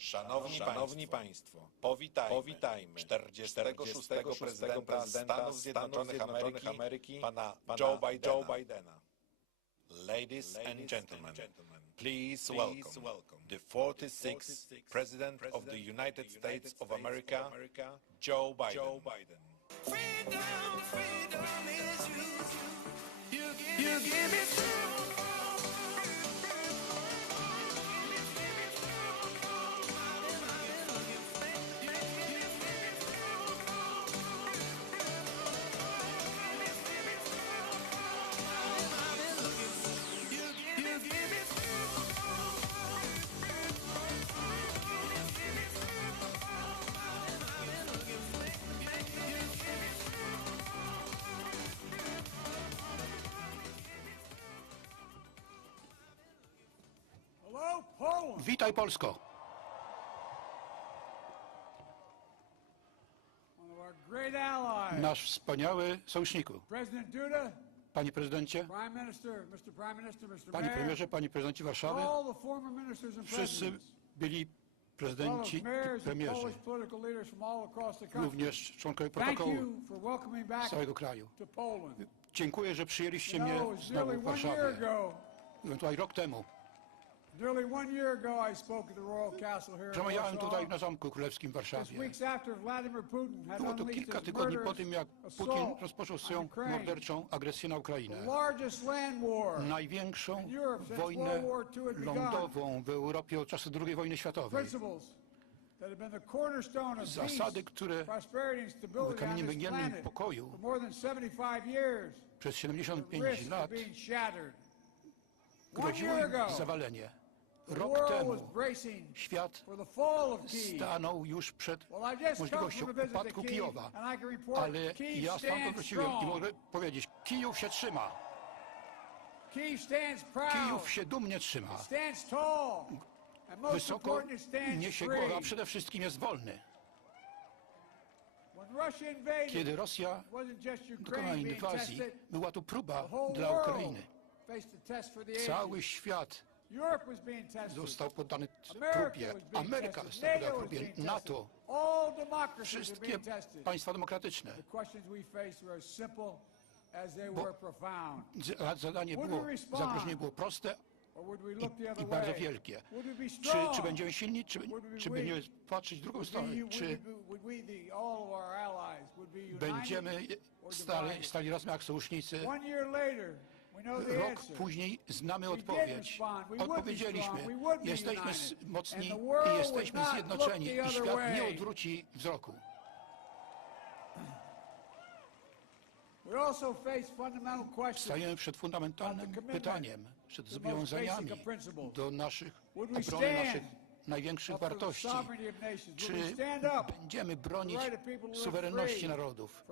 Szanowni Państwo, powitajmy 46. prezydenta Stanów Zjednoczonych Ameryki, pana Joe Bidena. Ladies and gentlemen, please welcome the 46th President of the United States of America, Joe Biden. Freedom, freedom is you. You give me strength. Witaj, Polsko! Nasz wspaniały sojuszniku. Panie prezydencie, panie premierze, panie prezydencie Warszawy, wszyscy byli prezydenci i premierzy, również członkowie protokołu z całego kraju. Dziękuję, że przyjęliście mnie znowu w Warszawie. Byłem tutaj rok temu. Przemawiałem tutaj na Zamku Królewskim w Warszawie. Było to kilka tygodni po tym, jak Putin rozpoczął swoją morderczą agresję na Ukrainę. Największą wojnę lądową w Europie od czasu II wojny światowej. Zasady, które były kamieniem węgielnym pokoju przez 75 lat, groziły zawalenie. Rok temu świat stanął już przed możliwością upadku Kijowa, ale ja stamtąd wróciłem i mogę powiedzieć, Kijów się trzyma. Kijów się dumnie trzyma. Wysoko niesie głowę, a przede wszystkim jest wolny. Kiedy Rosja dokonała inwazji, była to próba dla Ukrainy. Cały świat został poddany próbie. Ameryka została poddana próbie. NATO. Wszystkie państwa demokratyczne. Bo zagrożenie było proste i bardzo wielkie. Czy będziemy silni, czy będziemy patrzeć w drugą stronę? Czy będziemy stali razem jak sojusznicy? Rok później znamy odpowiedź. Odpowiedzieliśmy. Jesteśmy mocni i jesteśmy zjednoczeni i świat nie odwróci wzroku. Stajemy przed fundamentalnym pytaniem, przed zobowiązaniami do obrony naszych największych wartości. Czy będziemy bronić suwerenności narodów,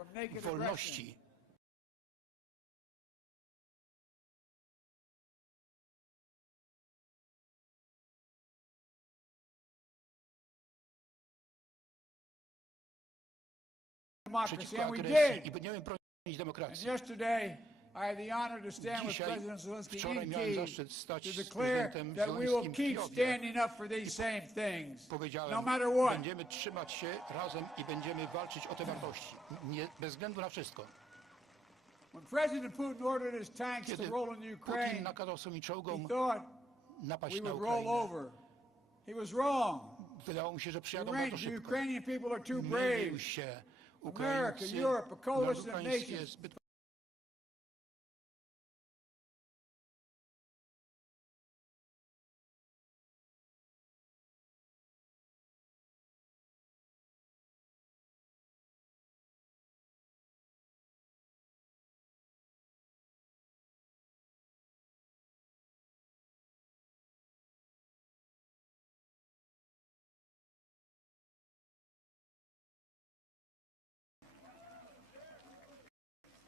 wolności, przeciwko agresji i będziemy bronić demokracji. Dzisiaj, wczoraj miałem zaszczyt stać z prezydentem Zełenskim w Kijowie. Powiedziałem, będziemy trzymać się razem i będziemy walczyć o te wartości, bez względu na wszystko. Kiedy Putin nakazał swoim czołgom napaść na Ukrainę, wydawało mi się, że przyjadą bardzo szybko. Mylił się. Ukraińcy, naród ukraiński jest zbyt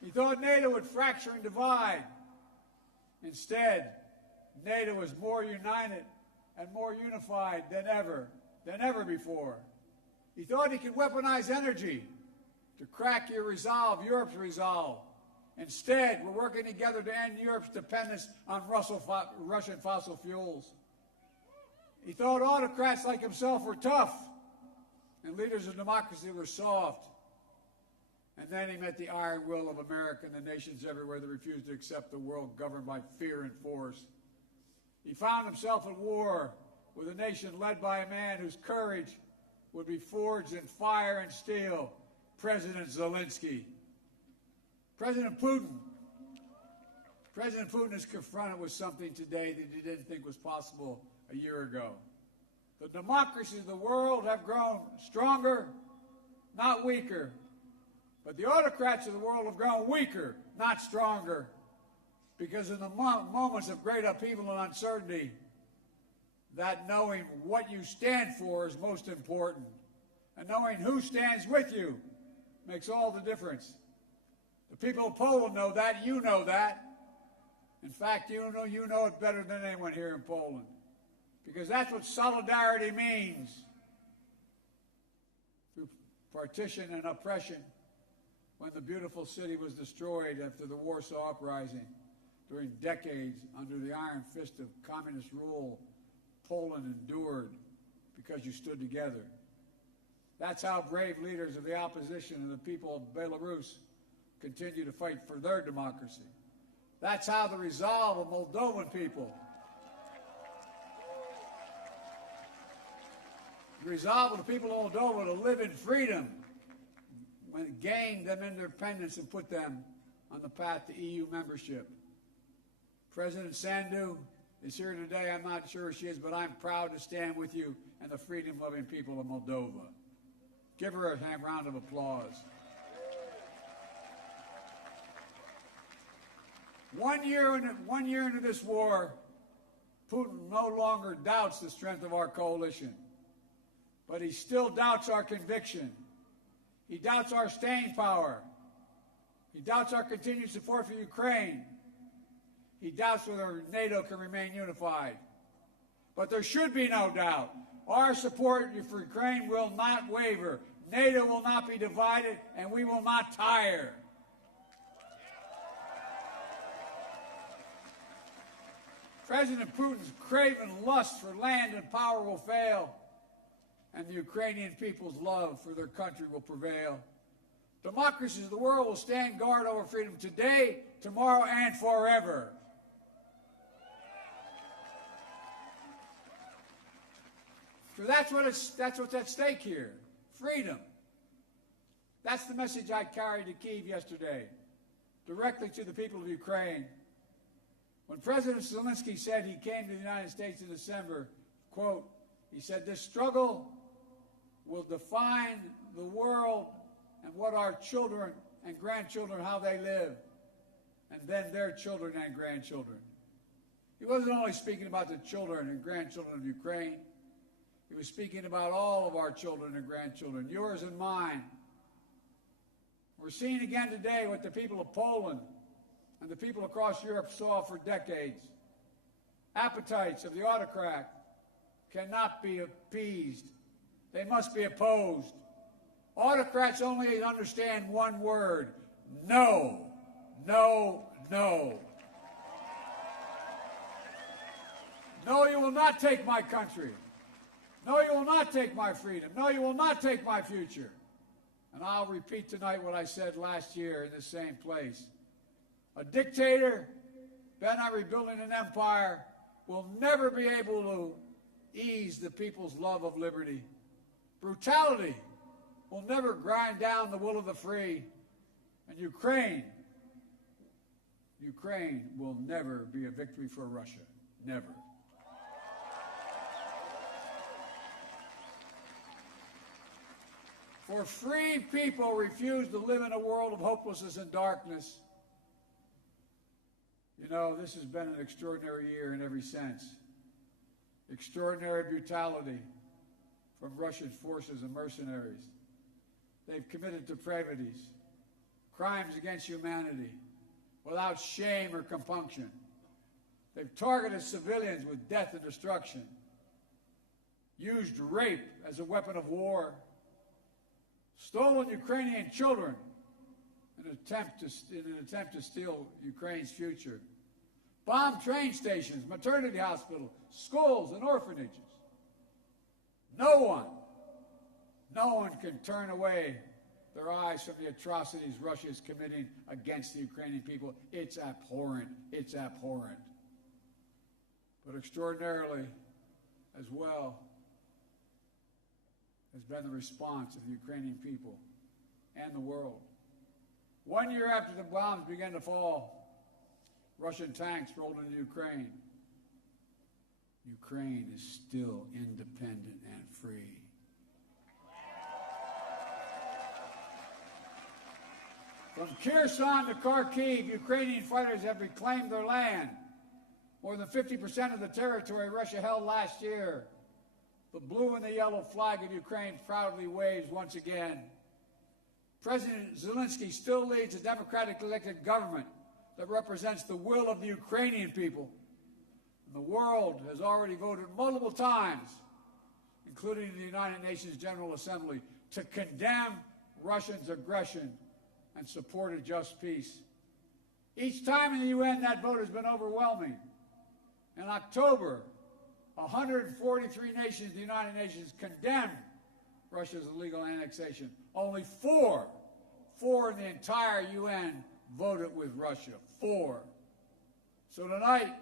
He thought NATO would fracture and divide. Instead, NATO was more united and more unified than ever before. He thought he could weaponize energy to crack your resolve, Europe's resolve. Instead, we're working together to end Europe's dependence on Russian fossil fuels. He thought autocrats like himself were tough, and leaders of democracy were soft. And then he met the iron will of America and the nations everywhere that refused to accept the world governed by fear and force. He found himself at war with a nation led by a man whose courage would be forged in fire and steel, President Zelensky. President Putin is confronted with something today that he didn't think was possible a year ago. The democracies of the world have grown stronger, not weaker. But the autocrats of the world have grown weaker, not stronger. Because in the moments of great upheaval and uncertainty, that knowing what you stand for is most important. And knowing who stands with you makes all the difference. The people of Poland know that. You know that. In fact, you know it better than anyone here in Poland. Because that's what solidarity means. Through partition and oppression, when the beautiful city was destroyed after the Warsaw Uprising, during decades under the iron fist of communist rule, Poland endured because you stood together. That's how brave leaders of the opposition and the people of Belarus continue to fight for their democracy. That's how the resolve of Moldovan people, the resolve of the people of Moldova to live in freedom, when it gained them independence and put them on the path to EU membership. President Sandu is here today. I'm not sure she is, but I'm proud to stand with you and the freedom-loving people of Moldova. Give her a round of applause. 1 year into this war, Putin no longer doubts the strength of our coalition, but he still doubts our conviction. He doubts our staying power. He doubts our continued support for Ukraine. He doubts whether NATO can remain unified. But there should be no doubt. Our support for Ukraine will not waver. NATO will not be divided, and we will not tire. President Putin's craven lust for land and power will fail, and the Ukrainian people's love for their country will prevail. Democracies of the world will stand guard over freedom today, tomorrow, and forever. So that's what's at stake here. Freedom. That's the message I carried to Kyiv yesterday, directly to the people of Ukraine. When President Zelensky said he came to the United States in December, quote, he said, "This struggle will define the world and what our children and grandchildren, how they live, and then their children and grandchildren." He wasn't only speaking about the children and grandchildren of Ukraine. He was speaking about all of our children and grandchildren, yours and mine. We're seeing again today what the people of Poland and the people across Europe saw for decades. Appetites of the autocrat cannot be appeased. They must be opposed. Autocrats only understand one word: no, no, no. No, you will not take my country. No, you will not take my freedom. No, you will not take my future. And I'll repeat tonight what I said last year in the same place. A dictator bent on rebuilding an empire will never be able to ease the people's love of liberty. Brutality will never grind down the will of the free. And Ukraine will never be a victory for Russia. Never. For free people refuse to live in a world of hopelessness and darkness. You know, this has been an extraordinary year in every sense. Extraordinary brutality from Russian forces and mercenaries. They've committed depravities, crimes against humanity, without shame or compunction. They've targeted civilians with death and destruction, used rape as a weapon of war, stolen Ukrainian children in an attempt to steal Ukraine's future, bombed train stations, maternity hospitals, schools, and orphanages. No one can turn away their eyes from the atrocities Russia is committing against the Ukrainian people. It's abhorrent. It's abhorrent. But extraordinarily, as well, has been the response of the Ukrainian people and the world. 1 year after the bombs began to fall, Russian tanks rolled into Ukraine. Ukraine is still independent and free. From Kherson to Kharkiv, Ukrainian fighters have reclaimed their land. More than 50% of the territory Russia held last year. The blue and the yellow flag of Ukraine proudly waves once again. President Zelensky still leads a democratically elected government that represents the will of the Ukrainian people. And the world has already voted multiple times, including the United Nations General Assembly, to condemn Russia's aggression and support a just peace. Each time in the UN, that vote has been overwhelming. In October, 143 nations of the United Nations condemned Russia's illegal annexation. Only four in the entire UN voted with Russia. 4. So tonight,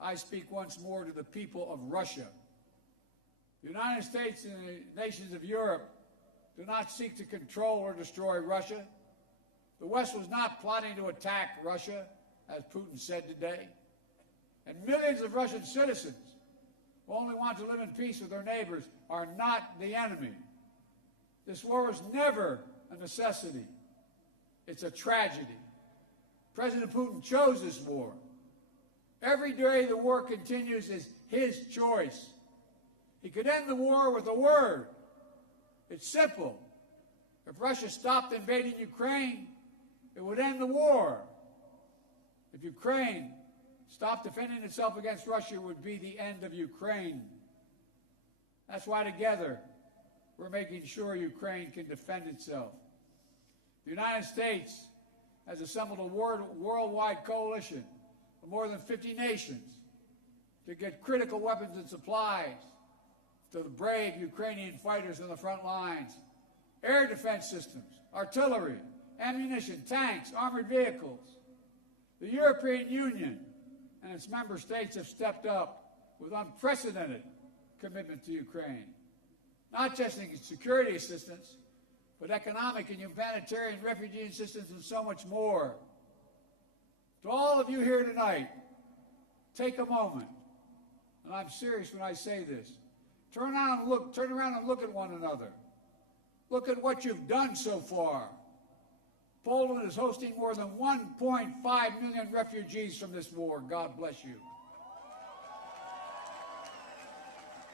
I speak once more to the people of Russia. The United States and the nations of Europe do not seek to control or destroy Russia. The West was not plotting to attack Russia, as Putin said today. And millions of Russian citizens who only want to live in peace with their neighbors are not the enemy. This war was never a necessity. It's a tragedy. President Putin chose this war. Every day the war continues is his choice. He could end the war with a word. It's simple. If Russia stopped invading Ukraine, it would end the war. If Ukraine stopped defending itself against Russia, it would be the end of Ukraine. That's why together we're making sure Ukraine can defend itself. The United States has assembled a worldwide coalition of more than 50 nations to get critical weapons and supplies to the brave Ukrainian fighters on the front lines. Air defense systems, artillery, ammunition, tanks, armored vehicles. The European Union and its member states have stepped up with unprecedented commitment to Ukraine. Not just in security assistance, but economic and humanitarian refugee assistance and so much more. To all of you here tonight, take a moment, and I'm serious when I say this. Turn around and look at one another. Look at what you've done so far. Poland is hosting more than 1.5 million refugees from this war. God bless you.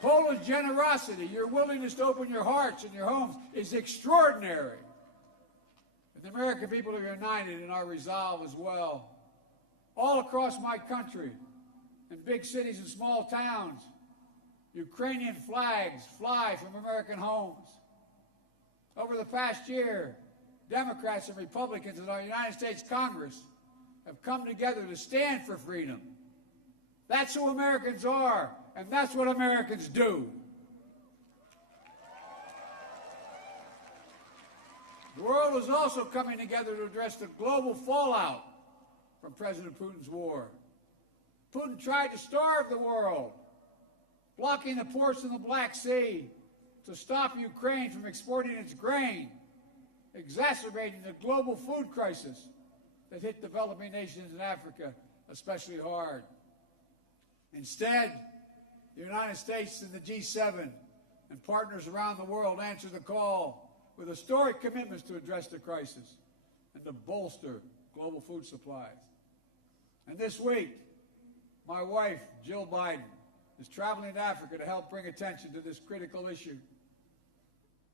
Poland's generosity, your willingness to open your hearts and your homes is extraordinary. And the American people are united in our resolve as well. All across my country, in big cities and small towns, Ukrainian flags fly from American homes. Over the past year, Democrats and Republicans in our United States Congress have come together to stand for freedom. That's who Americans are, and that's what Americans do. The world is also coming together to address the global fallout from President Putin's war. Putin tried to starve the world, blocking the ports in the Black Sea to stop Ukraine from exporting its grain, exacerbating the global food crisis that hit developing nations in Africa especially hard. Instead, the United States and the G7 and partners around the world answered the call with historic commitments to address the crisis and to bolster global food supplies. And this week, my wife, Jill Biden, is traveling to Africa to help bring attention to this critical issue.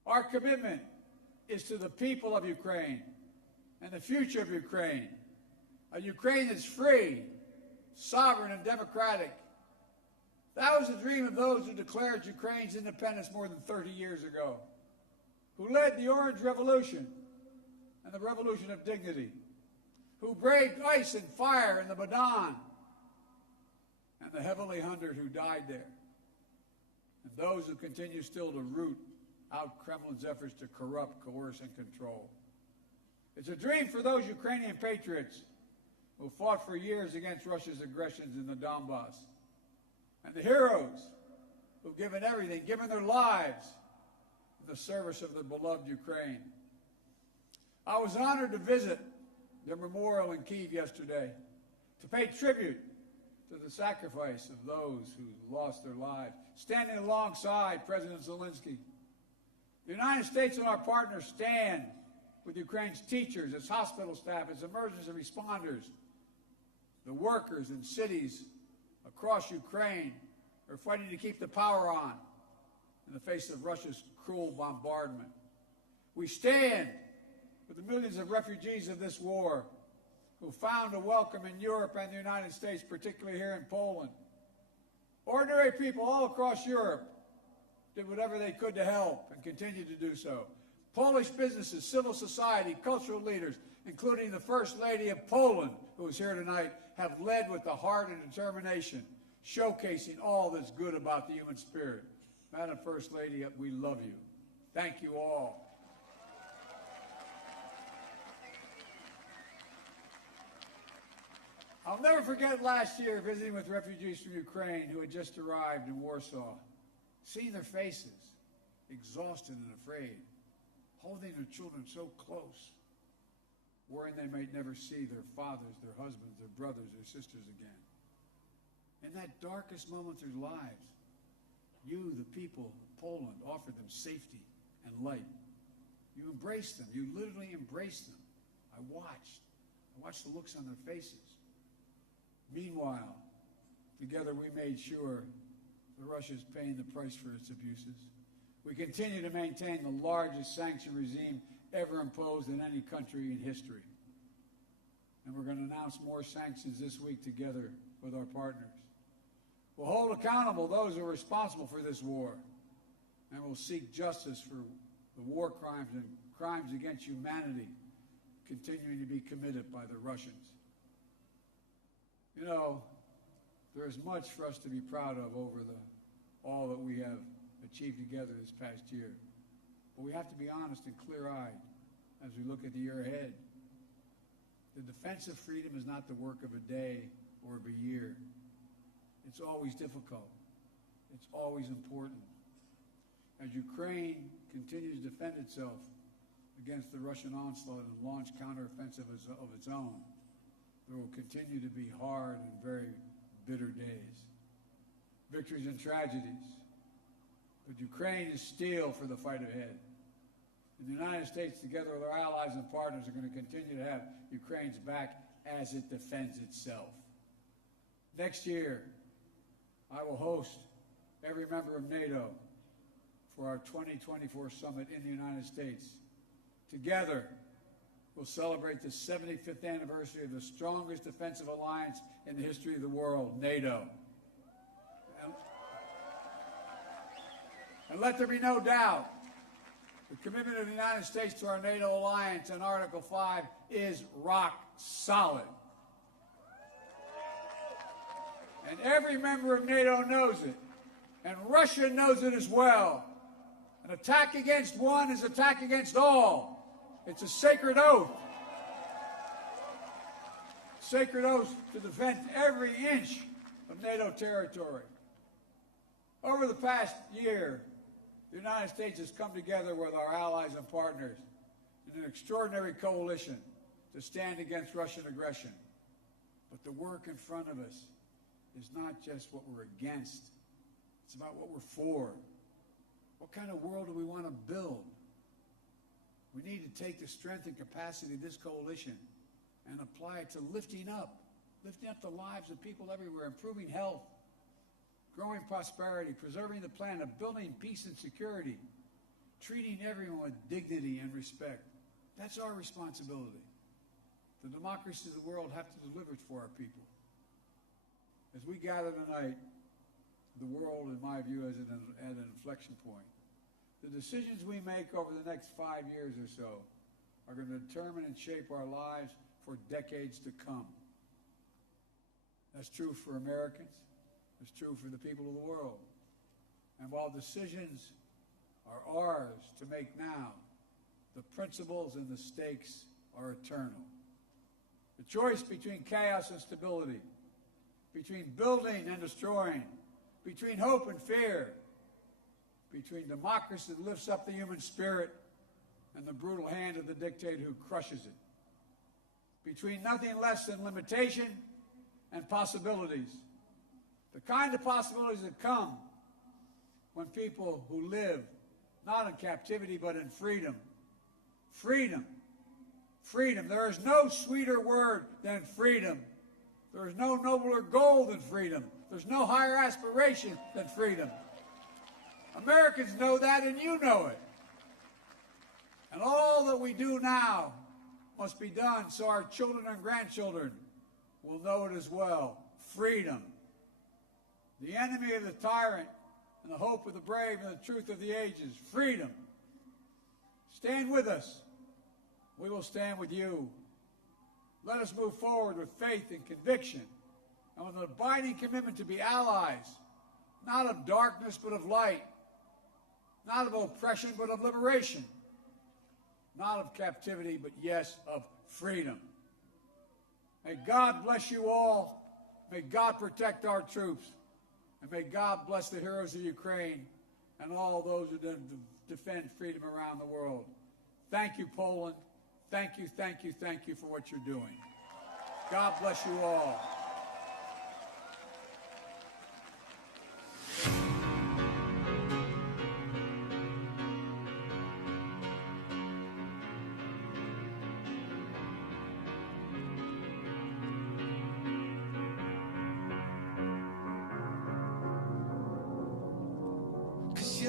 Our commitment is to the people of Ukraine and the future of Ukraine, a Ukraine that's free, sovereign, and democratic. That was the dream of those who declared Ukraine's independence more than 30 years ago, who led the Orange Revolution and the Revolution of Dignity, who braved ice and fire in the Maidan, and the Heavenly 100 who died there. And those who continue still to root out Kremlin's efforts to corrupt, coerce, and control. It's a dream for those Ukrainian patriots who fought for years against Russia's aggressions in the Donbass, and the heroes who've given everything, given their lives in the service of the beloved Ukraine. I was honored to visit their memorial in Kyiv yesterday, to pay tribute to the sacrifice of those who lost their lives, standing alongside President Zelensky. The United States and our partners stand with Ukraine's teachers, its hospital staff, its emergency responders, the workers in cities across Ukraine are fighting to keep the power on in the face of Russia's cruel bombardment. We stand with the millions of refugees of this war who found a welcome in Europe and the United States, particularly here in Poland. Ordinary people all across Europe did whatever they could to help and continue to do so. Polish businesses, civil society, cultural leaders, including the First Lady of Poland, who is here tonight, have led with the heart and determination, showcasing all that's good about the human spirit. Madam First Lady, we love you. Thank you all. I'll never forget last year visiting with refugees from Ukraine who had just arrived in Warsaw, seeing their faces, exhausted and afraid, holding their children so close, worrying they might never see their fathers, their husbands, their brothers, their sisters again. In that darkest moment of their lives, you, the people of Poland, offered them safety and light. You embraced them. You literally embraced them. I watched the looks on their faces. Meanwhile, together we made sure that Russia is paying the price for its abuses. We continue to maintain the largest sanction regime ever imposed in any country in history. And we're going to announce more sanctions this week together with our partners. We'll hold accountable those who are responsible for this war, and we'll seek justice for the war crimes and crimes against humanity continuing to be committed by the Russians. You know, there is much for us to be proud of over all that we have achieved together this past year. But we have to be honest and clear-eyed as we look at the year ahead. The defense of freedom is not the work of a day or of a year. It's always difficult. It's always important. As Ukraine continues to defend itself against the Russian onslaught and launch counteroffensive of its own, there will continue to be hard and very bitter days, victories and tragedies. But Ukraine is steel for the fight ahead. And the United States, together with our allies and partners, are going to continue to have Ukraine's back as it defends itself. Next year, I will host every member of NATO for our 2024 summit in the United States. Together, we'll celebrate the 75th anniversary of the strongest defensive alliance in the history of the world, NATO. And let there be no doubt, the commitment of the United States to our NATO alliance and Article 5 is rock solid. And every member of NATO knows it, and Russia knows it as well. An attack against one is an attack against all. It's a sacred oath. Sacred oath to defend every inch of NATO territory. Over the past year, the United States has come together with our allies and partners in an extraordinary coalition to stand against Russian aggression. But the work in front of us is not just what we're against. It's about what we're for. What kind of world do we want to build? We need to take the strength and capacity of this coalition and apply it to lifting up the lives of people everywhere, improving health, growing prosperity, preserving the planet, building peace and security, treating everyone with dignity and respect. That's our responsibility. The democracies of the world have to deliver it for our people. As we gather tonight, the world, in my view, is at an inflection point. The decisions we make over the next 5 years or so are going to determine and shape our lives for decades to come. That's true for Americans. It's true for the people of the world. And And while decisions are ours to make now, the principles and the stakes are eternal. The choice between chaos and stability, between building and destroying, between hope and fear, between democracy that lifts up the human spirit and the brutal hand of the dictator who crushes it, between nothing less than limitation and possibilities, the kind of possibilities that come when people who live not in captivity but in freedom, freedom, there is no sweeter word than freedom. There is no nobler goal than freedom. There's no higher aspiration than freedom. Americans know that, and you know it. And all that we do now must be done so our children and grandchildren will know it as well. Freedom. The enemy of the tyrant and the hope of the brave and the truth of the ages. Freedom. Stand with us. We will stand with you. Let us move forward with faith and conviction and with an abiding commitment to be allies, not of darkness but of light, not of oppression but of liberation, not of captivity but, yes, of freedom. May God bless you all. May God protect our troops. And may God bless the heroes of Ukraine and all those who defend freedom around the world. Thank you, Poland. Thank you, thank you, thank you for what you're doing. God bless you all. Cause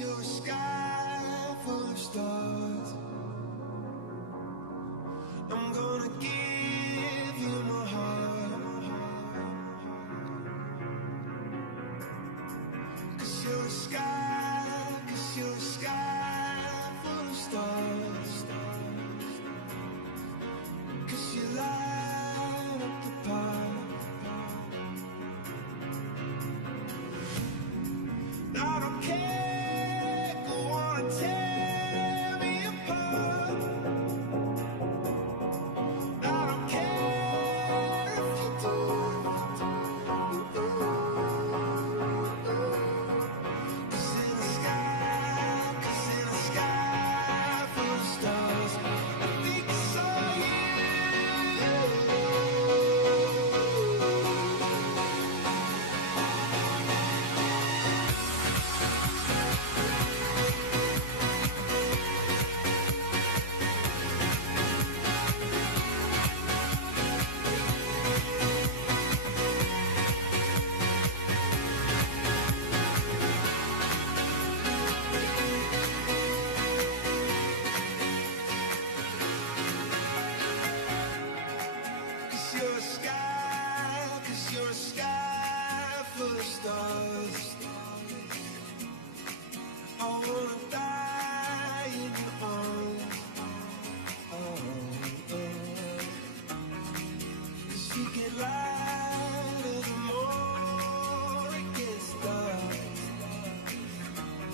you're a sky full of stars. I'm gonna give you my heart. Cause you're a sky